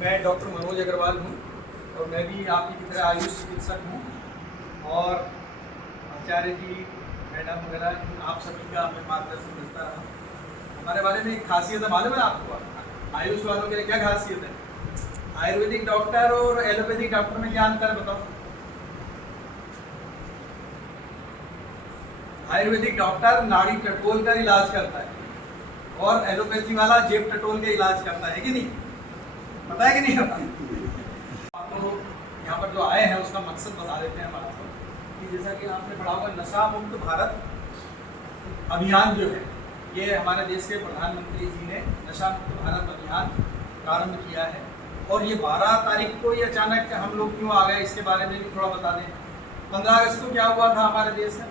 मैं डॉक्टर मनोज अग्रवाल हूँ और मैं भी आपकी की तरह आयुष चिकित्सक हूँ और आचार्य जी मैडम वगैरह आप सभी का हमें मार्गदर्शन मिलता रहा। हमारे बारे में एक खासियत है, मालूम है आपको? आयुष वालों के लिए क्या खासियत है? आयुर्वेदिक डॉक्टर और एलोपैथिक डॉक्टर में क्या अंतर है बताओ? आयुर्वेदिक डॉक्टर नाड़ी टटोल कर इलाज करता है और एलोपैथी वाला जेब टटोल के इलाज करता है कि नहीं? पता है कि नहीं पता? आप लोग यहाँ पर जो आए हैं उसका मकसद बता देते हैं आपको कि जैसा कि आपने पढ़ा होगा, नशा मुक्त भारत अभियान जो है ये हमारे देश के प्रधानमंत्री जी ने नशा मुक्त भारत अभियान प्रारंभ किया है और ये 12 तारीख को ये अचानक हम लोग क्यों आ गए इसके बारे में भी थोड़ा बता दें। 15 अगस्त को क्या हुआ था हमारे देश में?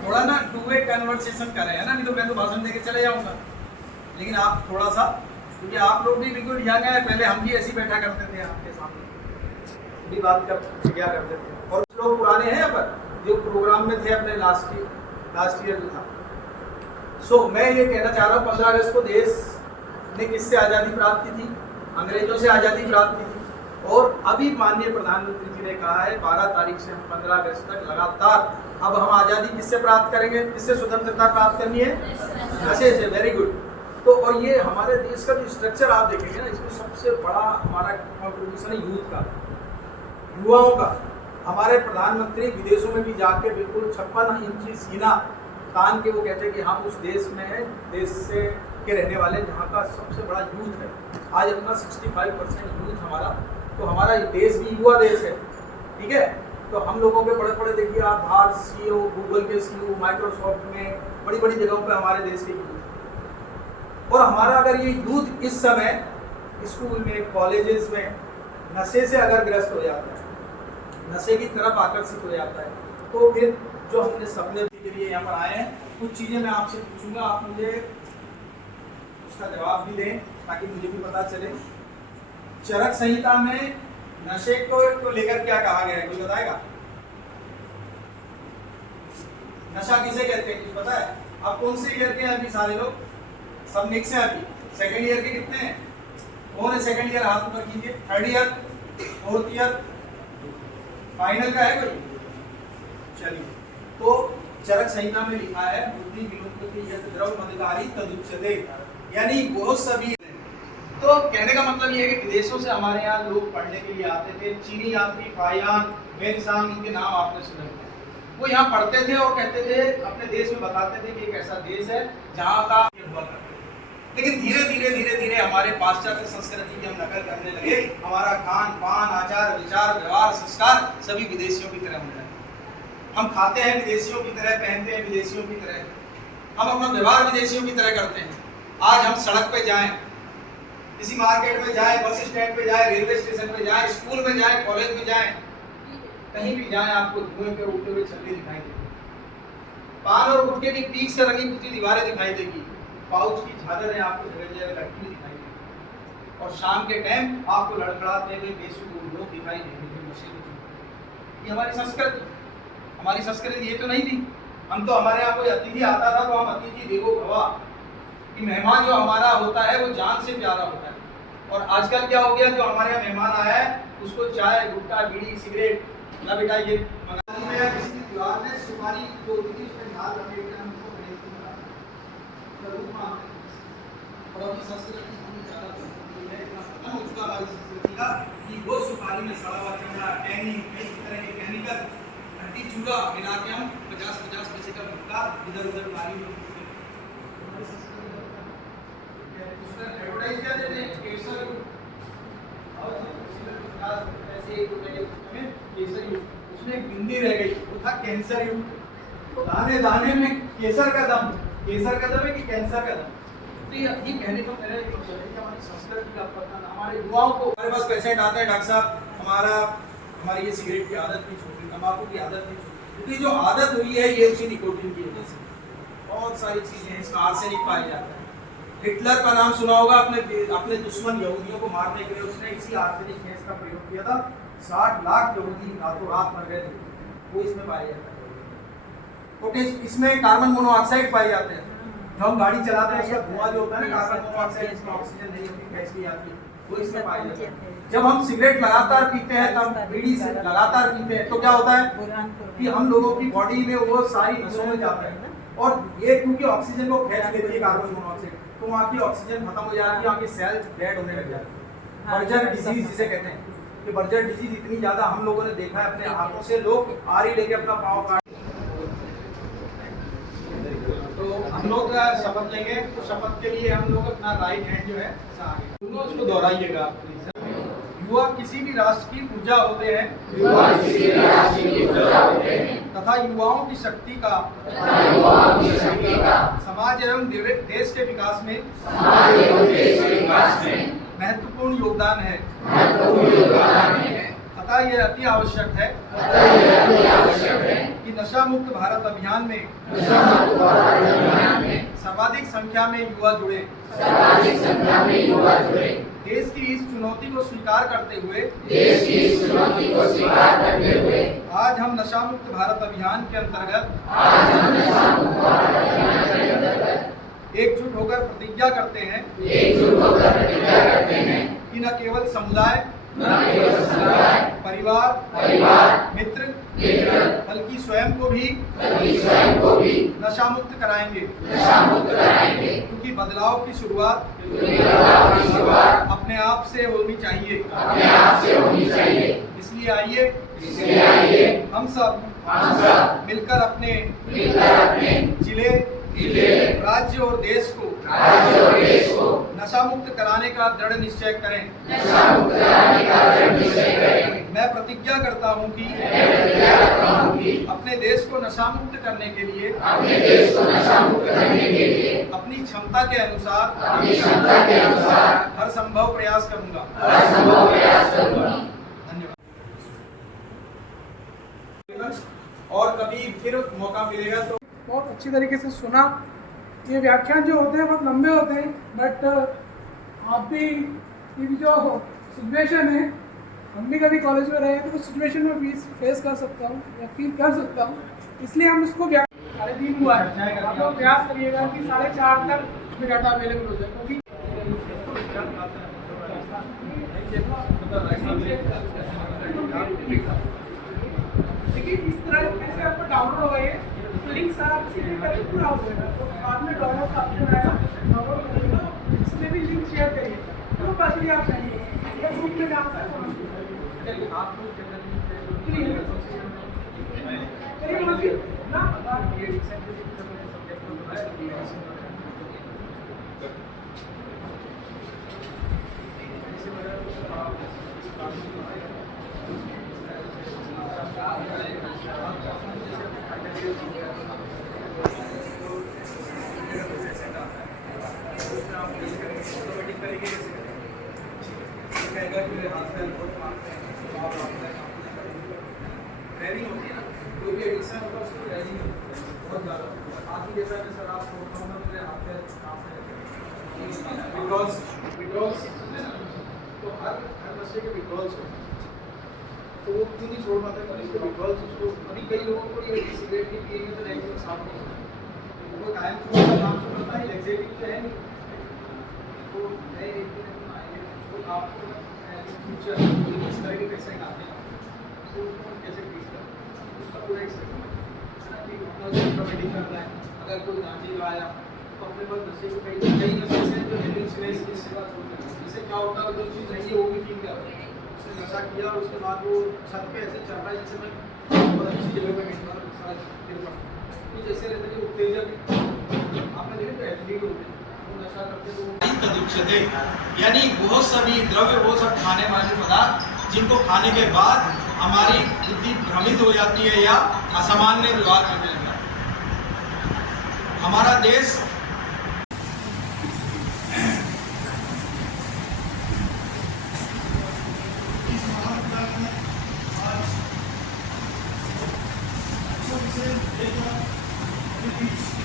थोड़ा ना टू वे कन्वर्सेशन करें, है ना? नहीं तो मैं तो भाषण देके चले जाऊंगा, लेकिन आप थोड़ा सा, क्योंकि आप लोग भी बिल्कुल यंग है, पहले हम भी ऐसे ही बैठा करते थे आपके सामने भी बात कर क्या करते थे और कुछ लोग पुराने हैं यहाँ पर जो प्रोग्राम में थे अपने लास्ट ईयर जो था। सो मैं ये कहना चाह रहा हूँ 15 अगस्त को देश ने किससे आज़ादी प्राप्त की थी? अंग्रेजों से आज़ादी प्राप्त की थी और अभी माननीय प्रधानमंत्री जी ने कहा है 12 तारीख से हम 15 अगस्त तक लगातार अब हम आज़ादी किससे प्राप्त करेंगे? किससे स्वतंत्रता प्राप्त करनी है? नशे से। Very good. तो और ये हमारे देश का जो स्ट्रक्चर आप देखेंगे ना, इसमें सबसे बड़ा हमारा कॉन्ट्रीब्यूशन है यूथ का, युवाओं का। हमारे प्रधानमंत्री विदेशों में भी जाके बिल्कुल 56 इंची सीना तान के वो कहते हैं कि हम उस देश में हैं, देश से के रहने वाले जहाँ का सबसे बड़ा यूथ है। आज अपना 65% यूथ हमारा, तो हमारा देश भी युवा देश है, ठीक है? तो हम लोगों के बड़े बड़े देखिए आप बाहर CEO, गूगल के CEO, माइक्रोसॉफ्ट में बड़ी बड़ी जगहों पे हमारे देश के यूथ। और हमारा अगर ये यूथ इस समय स्कूल में, कॉलेजेस में नशे से अगर ग्रस्त हो जाता है, नशे की तरफ आकर्षित हो जाता है, तो फिर जो हमने सपने के लिए यहाँ पर आए हैं, कुछ चीज़ें मैं आपसे पूछूंगा, आप मुझे उसका जवाब भी दें ताकि मुझे भी पता चले। चरक संहिता में नशे को लेकर क्या कहा गया है, कोई बताएगा? नशा किसे कहते हैं, कुछ पता है? आप कौन से ईयर के हैं अभी? सारे लोग सब मिक्स हैं अभी। सेकंड ईयर के कितने हैं? कौन है सेकंड ईयर? हाथ ऊपर कीजिए। Third year, fourth year, final का है कोई? चलिए, तो चरक संहिता में लिखा है बुद्धि विलोपति यत् द्रव मदकारी तदुच्यते, यानी वो सभी। तो कहने का मतलब ये है कि विदेशों से हमारे यहाँ लोग पढ़ने के लिए आते थे। चीनी यात्री फायान, वेनसांग, इनके नाम आपने सुने थे। वो यहाँ पढ़ते थे और कहते थे, अपने देश में बताते थे कि एक ऐसा देश है जहाँ का हुआ करता है। लेकिन धीरे धीरे हमारे पाश्चात्य संस्कृति की हम नकल करने लगे। हमारा खान पान, आचार विचार, व्यवहार, संस्कार सभी विदेशियों की तरह हो जाए। हम खाते हैं विदेशियों की तरह, पहनते हैं विदेशियों की तरह, हम अपना व्यवहार विदेशियों की तरह करते हैं। आज हम सड़क पे जाएं, किसी मार्केट में जाएं, बस स्टैंड पे जाएं, रेलवे स्टेशन पे जाएं, स्कूल में जाएं, कॉलेज में जाएं, कहीं भी जाएं, आपको धुएं पे उड़ते हुए छल्ले दिखाई देंगे। पान और गुटखे की पीक से रंगी पुती दीवारें दिखाई देगी। पाउच की झालरें आपको जगह जगह लटकी हुई दिखाई देंगी और शाम के टाइम आपको लड़खड़ाते हुए बेसुध लोग दिखाई देंगे। ये हमारी संस्कृति ये तो नहीं थी। हम तो, हमारे यहाँ कोई अतिथि आता था तो हम अतिथि देवो भव, कि मेहमान जो हमारा होता है वो जान से प्यारा होता है। और आजकल क्या हो गया, जो हमारे यहाँ मेहमान आया है उसको चाय, गुटखा, बीड़ी, सिगरेट, ना बेटा ये मंगा दी। मैं किसी त्योहार में सुपारी जो होती थी उसमें झाल रखे थे, हम उसको गणेश जी का रूप मानते हैं। और अपनी संस्कृति हमने ज़्यादा खत्म हो चुका हमारी संस्कृति का, कि वो सुपारी में सड़ा हुआ चमड़ा, टैनिंग, कई तरह के केमिकल, हड्डी चूड़ा मिला के हम 50-50 पैसे का गुटखा इधर उधर नाली में एडवर्टाइज क्या देते हैं, केसर केसर युक्त, उसमें एक बिंदी रह गई, वो था कैंसर युक्त। दाने दाने में केसर का दम, केसर का दम है कि कैंसर का दम। तो ये कहने को मेरा एक मतलब है कि हमारी संस्कृति का पता, हमारे युवाओं को, हमारे पास पेशेंट आते हैं, डॉक्टर साहब हमारी ये सिगरेट की आदत नहीं छोड़ी, तंबाकू की आदत नहीं छोड़ी, क्योंकि जो आदत हुई है ये उसी निकोटीन की वजह से। बहुत सारी चीजें हैं, इसका आर्सेनिक पाया जाता है। हिटलर का नाम सुना होगा, अपने दुश्मन यहूदियों को मारने के लिए उसने इसी आर्सेनिक गैस का प्रयोग किया था। 60 लाख यहूदी रातों रात मर गए थे, वो इसमें पाए जाता है। ओके, इसमें कार्बन मोनोऑक्साइड पाए जाते हैं। जब हम गाड़ी चलाते हैं, इसका धुआं जो होता है ना, कार्बन मोनोऑक्साइड, इसमें ऑक्सीजन नहीं होती, गैस की आती है। वो इसमें पाया जाता है। जब हम सिगरेट लगातार पीते हैं, तब बीड़ी से लगातार पीते हैं, तो क्या होता है कि हम लोगों की बॉडी में वो सारी नसों में जाता है, और ये क्योंकि ऑक्सीजन को खींच लेती है कार्बन मोनोऑक्साइड, तो वहाँ की ऑक्सीजन खत्म हो जाती है, वहाँ की सेल डेड होने लग जाती है। बर्जर डिजीज जिसे कहते हैं, ये बर्जर डिजीज इतनी ज्यादा हम लोगों ने देखा है अपने आंखों से, लोग आरी लेके अपना पाँव काट। तो हम लोग शपथ लेंगे, तो शपथ के लिए हम लोग अपना राइट हैंड जो है आगे दोनों उसको दोहराइएगा। युवा किसी भी राष्ट्र की ऊर्जा होते हैं, तथा युवाओं की शक्ति का समाज एवं देश के विकास में महत्वपूर्ण योगदान है। तथा यह अति आवश्यक है कि नशा मुक्त भारत अभियान में सर्वाधिक संख्या में युवा जुड़े। देश की इस चुनौती को स्वीकार करते हुए आज हम नशा मुक्त भारत अभियान के अंतर्गत एकजुट होकर प्रतिज्ञा करते हैं कि न केवल समुदाय, परिवार, मित्र, बल्कि स्वयं को भी नशा मुक्त कराएंगे, क्योंकि बदलाव की शुरुआत अपने आप से होनी चाहिए। इसलिए आइए हम सब मिलकर अपने जिले, राज्य और देश को नशा मुक्त कराने का दृढ़ निश्चय करें। मैं प्रतिज्ञा करता हूं कि अपने देश को नशा मुक्त करने के लिए अपनी क्षमता के अनुसार हर संभव प्रयास करूंगा। धन्यवाद। और कभी फिर मौका मिलेगा तो बहुत अच्छी तरीके से सुना। ये व्याख्यान जो होते हैं बहुत लंबे होते हैं, बट आप भी ये जो सिचुएशन है, हम भी कभी कॉलेज में रहे हैं तो उस सिचुएशन में भी फेस कर सकता हूँ या फील कर सकता हूँ, इसलिए हम इसको 3:30 हुआ है। आप लोग प्रयास करिएगा कि 4:30 तक भी डाटा अवेलेबल हो जाए, क्योंकि देखिए इस तरह कैसे आपको डाउनलोड हो गए लिंक सारा पूरा हो जाएगा, तो बाद में डाउनलोड का ऑप्शन आएगा, डाउनलोड करिएगा, इसमें भी लिंक शेयर करिए, तो बस ये आप करिए ग्रुप में जा सकते ट्रेनिंग होती है ना, कोई भी एडिशन होगा उसको ट्रेनिंग बहुत ज़्यादा आज भी जैसा मैं सर आप छोड़ता हूँ मेरे हाथ पे विड्रॉल्स तो हर नशे के विड्रॉल्स होते हैं, तो वो क्यों नहीं छोड़ पाते पर इसके विड्रॉल्स उसको अभी कई लोगों को ये सिगरेट नहीं पिएंगे तो रेगुलर साफ नहीं होता, वो टाइम छोड़ता नाम से पड़ता है लेक्सेटिव तो है नहीं, तो नए आएंगे तो आपको फ्यूचर इस तरह के पैसे आते हैं तो उसको कैसे फीस करें, उसका पूरा एक सेक्शन है ना कि ऑटोमेटिक करना है। अगर कोई नाची आया तो अपने पास नशे को कई नशे से जो हेलुसिनेशन की सेवा छोड़ते हैं, इससे क्या होता है जो चीज़ नहीं है वो भी फील कर रहा है, उसने नशा किया और उसके बाद वो छत पे ऐसे चल रहा है जैसे मैं बहुत अच्छी जगह पर बैठा सारा गिर पड़ा, तो जैसे रहता है कि उत्तेजक आपने देखे तो एथलीट होते हैं नशा करते तो यानी बहुत सभी द्रव्य वो सब खाने वाले पदार्थ जिनको खाने के बाद हमारी बुद्धि भ्रमित हो जाती है या असामान्य व्यवहार करने लगता है। हमारा देश इस